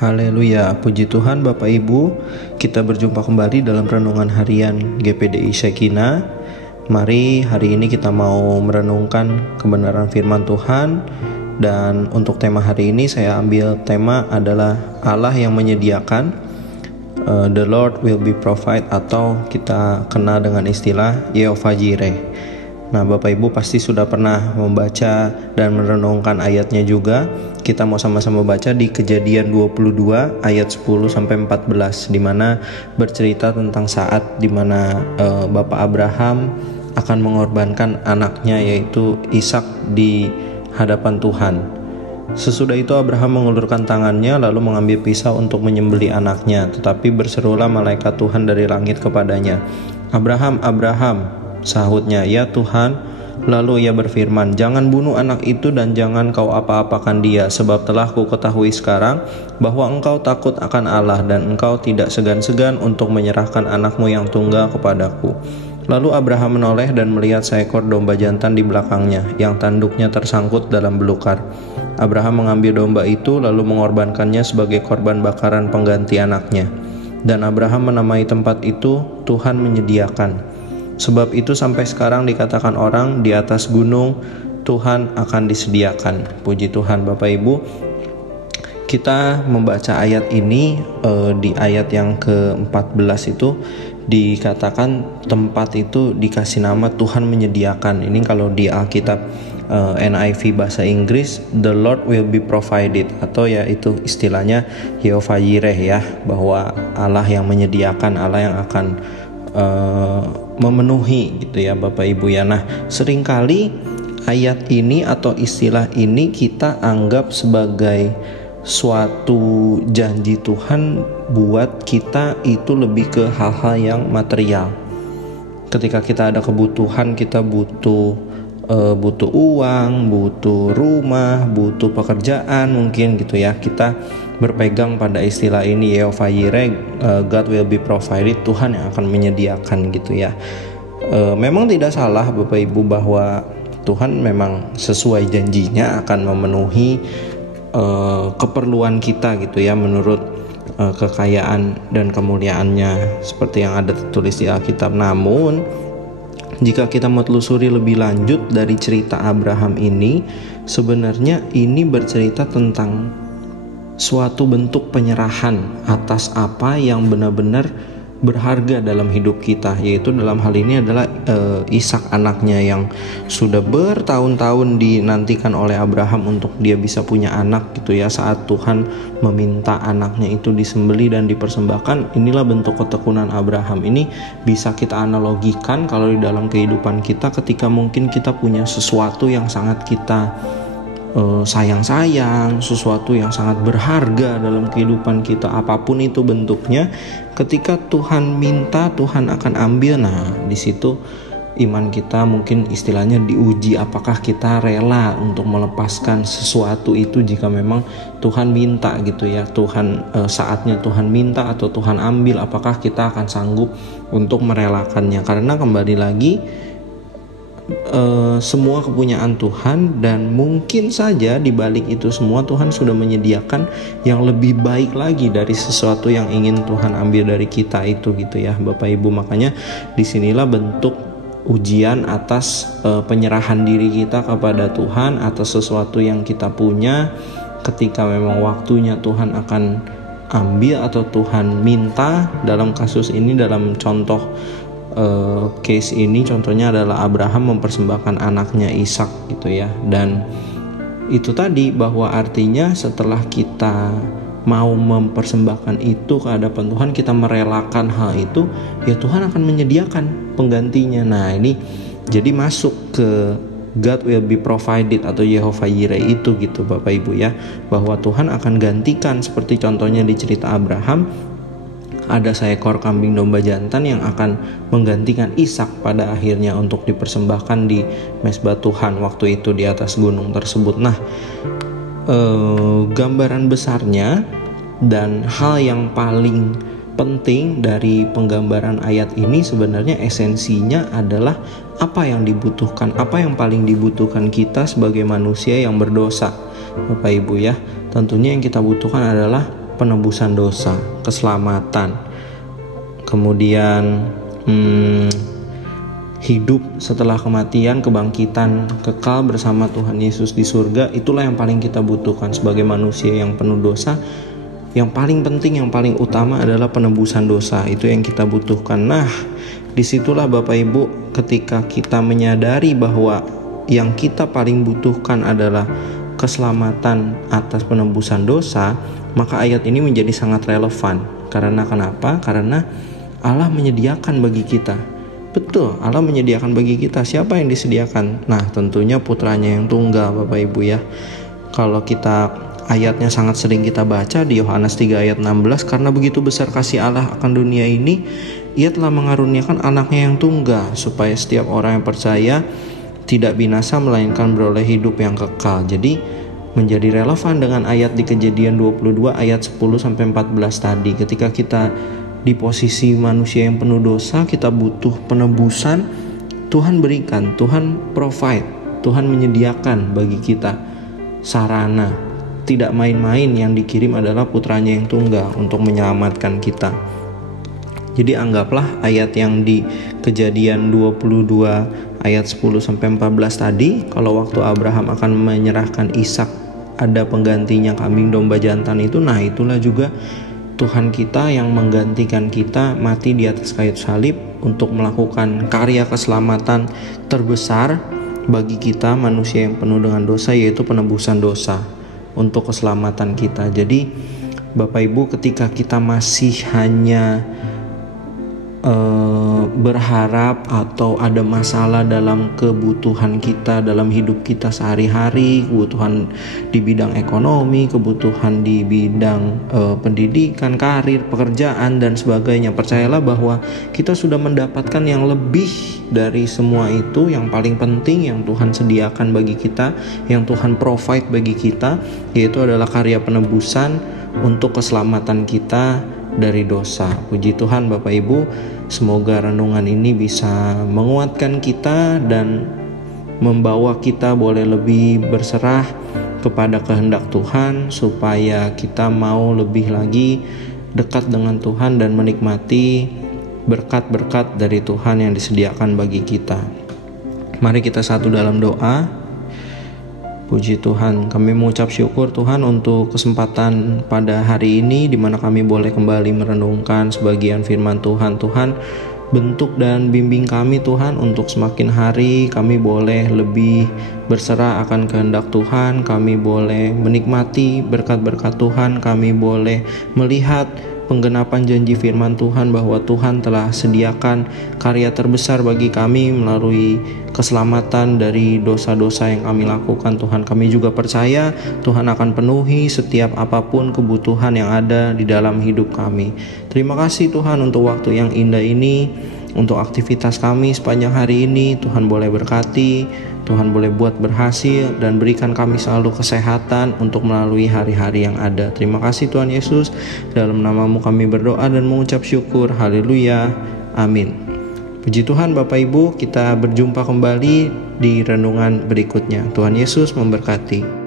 Haleluya, puji Tuhan Bapak Ibu. Kita berjumpa kembali dalam renungan harian GPDI Shekinah. Mari hari ini kita mau merenungkan kebenaran firman Tuhan. Dan untuk tema hari ini saya ambil tema adalah Allah yang menyediakan. The Lord will be provide, atau kita kenal dengan istilah Yehovah Jireh. Nah, Bapak Ibu pasti sudah pernah membaca dan merenungkan ayatnya juga. Kita mau sama-sama baca di Kejadian 22 ayat 10 sampai 14, di mana bercerita tentang saat di mana Bapak Abraham akan mengorbankan anaknya yaitu Ishak di hadapan Tuhan. Sesudah itu Abraham mengulurkan tangannya lalu mengambil pisau untuk menyembelih anaknya, tetapi berserulah malaikat Tuhan dari langit kepadanya, "Abraham, Abraham," sahutnya, "Ya Tuhan." Lalu ia berfirman, "Jangan bunuh anak itu dan jangan kau apa-apakan dia, sebab telah ku ketahui sekarang bahwa engkau takut akan Allah dan engkau tidak segan-segan untuk menyerahkan anakmu yang tunggal kepadaku." Lalu Abraham menoleh dan melihat seekor domba jantan di belakangnya, yang tanduknya tersangkut dalam belukar. Abraham mengambil domba itu lalu mengorbankannya sebagai korban bakaran pengganti anaknya. Dan Abraham menamai tempat itu Tuhan menyediakan. Sebab itu sampai sekarang dikatakan orang, di atas gunung Tuhan akan disediakan. Puji Tuhan. Bapak Ibu, kita membaca ayat ini di ayat yang ke-14 itu dikatakan tempat itu dikasih nama Tuhan menyediakan. Ini kalau di Alkitab NIV bahasa Inggris, the Lord will be provided, atau ya itu istilahnya Yehovah Jireh ya, bahwa Allah yang menyediakan, Allah yang akan memenuhi gitu ya Bapak Ibu ya. Nah, seringkali ayat ini atau istilah ini kita anggap sebagai suatu janji Tuhan buat kita itu lebih ke hal-hal yang material. Ketika kita ada kebutuhan, kita butuh uang, butuh rumah, butuh pekerjaan mungkin gitu ya. Kita berpegang pada istilah ini Yehovah Jireh, God will be provided, Tuhan yang akan menyediakan gitu ya. Memang tidak salah Bapak Ibu bahwa Tuhan memang sesuai janjinya akan memenuhi keperluan kita gitu ya, menurut kekayaan dan kemuliaannya seperti yang ada tertulis di Alkitab. Namun jika kita mau telusuri lebih lanjut dari cerita Abraham ini, sebenarnya ini bercerita tentang suatu bentuk penyerahan atas apa yang benar-benar berharga dalam hidup kita, yaitu dalam hal ini adalah Ishak, anaknya yang sudah bertahun-tahun dinantikan oleh Abraham untuk dia bisa punya anak gitu ya. Saat Tuhan meminta anaknya itu disembelih dan dipersembahkan, inilah bentuk ketekunan Abraham. Ini bisa kita analogikan kalau di dalam kehidupan kita, ketika mungkin kita punya sesuatu yang sangat kita sayang-sayang, sesuatu yang sangat berharga dalam kehidupan kita, apapun itu bentuknya, ketika Tuhan minta, Tuhan akan ambil. Nah, di situ iman kita mungkin istilahnya diuji, apakah kita rela untuk melepaskan sesuatu itu jika memang Tuhan minta gitu ya. Saatnya Tuhan minta atau Tuhan ambil, apakah kita akan sanggup untuk merelakannya. Karena kembali lagi, semua kepunyaan Tuhan, dan mungkin saja di balik itu semua Tuhan sudah menyediakan yang lebih baik lagi dari sesuatu yang ingin Tuhan ambil dari kita itu gitu ya Bapak Ibu. Makanya disinilah bentuk ujian atas penyerahan diri kita kepada Tuhan atas sesuatu yang kita punya. Ketika memang waktunya Tuhan akan ambil atau Tuhan minta, dalam kasus ini, dalam contoh case ini, contohnya adalah Abraham mempersembahkan anaknya Ishak gitu ya. Dan itu tadi, bahwa artinya setelah kita mau mempersembahkan itu ke hadapan Tuhan, kita merelakan hal itu, ya Tuhan akan menyediakan penggantinya. Nah, ini jadi masuk ke God will be provided atau Yehovah Jireh itu gitu Bapak Ibu ya, bahwa Tuhan akan gantikan. Seperti contohnya di cerita Abraham, ada seekor kambing domba jantan yang akan menggantikan Ishak pada akhirnya untuk dipersembahkan di mezbah Tuhan waktu itu di atas gunung tersebut. Nah, gambaran besarnya dan hal yang paling penting dari penggambaran ayat ini sebenarnya esensinya adalah apa yang dibutuhkan, apa yang paling dibutuhkan kita sebagai manusia yang berdosa Bapak Ibu ya. Tentunya yang kita butuhkan adalah penebusan dosa, keselamatan, kemudian hidup setelah kematian, kebangkitan kekal bersama Tuhan Yesus di surga. Itulah yang paling kita butuhkan sebagai manusia yang penuh dosa. Yang paling penting, yang paling utama adalah penebusan dosa. Itu yang kita butuhkan. Nah, disitulah Bapak Ibu, ketika kita menyadari bahwa yang kita paling butuhkan adalah keselamatan atas penebusan dosa, maka ayat ini menjadi sangat relevan. Karena kenapa? Karena Allah menyediakan bagi kita. Betul, Allah menyediakan bagi kita. Siapa yang disediakan? Nah, tentunya putranya yang tunggal, Bapak Ibu ya. Kalau kita ayatnya sangat sering kita baca di Yohanes 3 ayat 16, karena begitu besar kasih Allah akan dunia ini, Ia telah mengaruniakan anaknya yang tunggal, supaya setiap orang yang percaya tidak binasa melainkan beroleh hidup yang kekal. Jadi menjadi relevan dengan ayat di Kejadian 22 ayat 10-14 tadi. Ketika kita di posisi manusia yang penuh dosa, kita butuh penebusan, Tuhan berikan, Tuhan provide, Tuhan menyediakan bagi kita sarana. Tidak main-main, yang dikirim adalah putranya yang tunggal untuk menyelamatkan kita. Jadi anggaplah ayat yang di Kejadian 22 ayat 10-14 tadi, kalau waktu Abraham akan menyerahkan Ishak, ada penggantinya kambing domba jantan itu. Nah, itulah juga Tuhan kita yang menggantikan kita mati di atas kayu salib untuk melakukan karya keselamatan terbesar bagi kita manusia yang penuh dengan dosa, yaitu penebusan dosa untuk keselamatan kita. Jadi Bapak Ibu, ketika kita masih hanya berharap atau ada masalah dalam kebutuhan kita, dalam hidup kita sehari-hari, kebutuhan di bidang ekonomi, kebutuhan di bidang pendidikan, karir, pekerjaan dan sebagainya, percayalah bahwa kita sudah mendapatkan yang lebih dari semua itu. Yang paling penting yang Tuhan sediakan bagi kita, yang Tuhan provide bagi kita, yaitu adalah karya penebusan untuk keselamatan kita dari dosa. Puji Tuhan Bapak Ibu, semoga renungan ini bisa menguatkan kita dan membawa kita boleh lebih berserah kepada kehendak Tuhan, supaya kita mau lebih lagi dekat dengan Tuhan dan menikmati berkat-berkat dari Tuhan yang disediakan bagi kita. Mari kita satu dalam doa. Puji Tuhan, kami mengucap syukur Tuhan untuk kesempatan pada hari ini, di mana kami boleh kembali merenungkan sebagian firman Tuhan. Tuhan, bentuk dan bimbing kami Tuhan, untuk semakin hari kami boleh lebih berserah akan kehendak Tuhan. Kami boleh menikmati berkat-berkat Tuhan. Kami boleh melihat penggenapan janji firman Tuhan, bahwa Tuhan telah sediakan karya terbesar bagi kami melalui keselamatan dari dosa-dosa yang kami lakukan. Tuhan, kami juga percaya Tuhan akan penuhi setiap apapun kebutuhan yang ada di dalam hidup kami. Terima kasih Tuhan untuk waktu yang indah ini, untuk aktivitas kami sepanjang hari ini. Tuhan boleh berkati, Tuhan boleh buat berhasil, dan berikan kami selalu kesehatan untuk melalui hari-hari yang ada. Terima kasih Tuhan Yesus, dalam nama-Mu kami berdoa dan mengucap syukur. Haleluya, amin. Puji Tuhan Bapak Ibu, kita berjumpa kembali di renungan berikutnya. Tuhan Yesus memberkati.